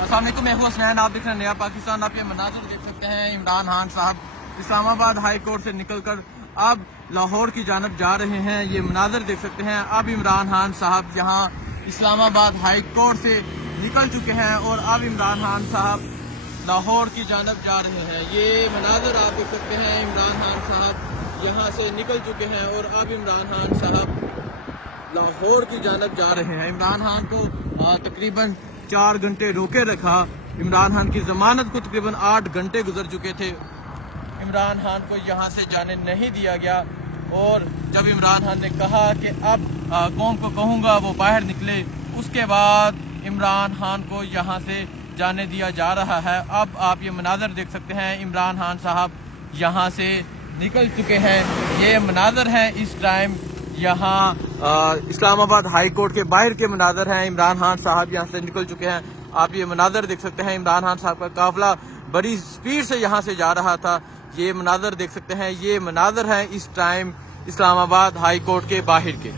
السلام علیکم، میں ہوں حسنین، آپ دیکھ رہے ہیں نیا پاکستان۔ آپ یہ مناظر دیکھ سکتے ہیں، عمران خان صاحب اسلام آباد ہائی کورٹ سے نکل کر اب لاہور کی جانب جا رہے ہیں۔ یہ مناظر دیکھ سکتے ہیں، اب عمران خان صاحب یہاں اسلام آباد ہائی کورٹ سے نکل چکے ہیں اور اب عمران خان صاحب لاہور کی جانب جا رہے ہیں۔ یہ مناظر آپ دیکھ سکتے ہیں، عمران خان صاحب یہاں سے نکل چکے ہیں اور اب عمران خان صاحب لاہور کی جانب جا رہے ہیں۔ عمران خان کو تقریباً 4 گھنٹے روکے رکھا۔ عمران خان کی ضمانت کو تقریباً 8 گھنٹے گزر چکے تھے۔ عمران خان کو یہاں سے جانے نہیں دیا گیا اور جب عمران خان نے کہا کہ اب قوم کو کہوں گا وہ باہر نکلے، اس کے بعد عمران خان کو یہاں سے جانے دیا جا رہا ہے۔ اب آپ یہ مناظر دیکھ سکتے ہیں، عمران خان صاحب یہاں سے نکل چکے ہیں۔ یہ مناظر ہیں اس ٹائم یہاں اسلام آباد ہائی کورٹ کے باہر کے مناظر ہیں۔ عمران خان صاحب یہاں سے نکل چکے ہیں۔ آپ یہ مناظر دیکھ سکتے ہیں، عمران خان صاحب کا قافلہ بڑی سپیڈ سے یہاں سے جا رہا تھا۔ یہ مناظر دیکھ سکتے ہیں، یہ مناظر ہیں اس ٹائم اسلام آباد ہائی کورٹ کے باہر کے۔